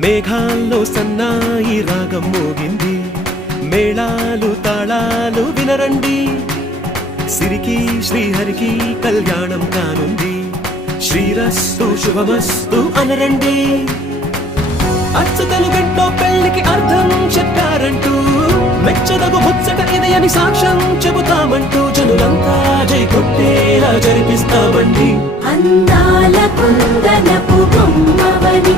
మేఘాల్లో సన్నాయి రాగం మోగింది మేళాలు తాళాలు వినరండి సిరికి శ్రీహరికి కళ్యాణం కానుంది శ్రీరస్తు శుభమస్తు అనరండి అచ్చతలు గంటో పెళ్లికి అర్థం చెప్పారంటూ మెచ్చదగు ముచ్చట ఇది అని సాక్ష్యం చెబుతామంటూ జనులంతా జై కొట్టేలా జరిపిస్తామండి అందాల కుందనపు బొమ్మవని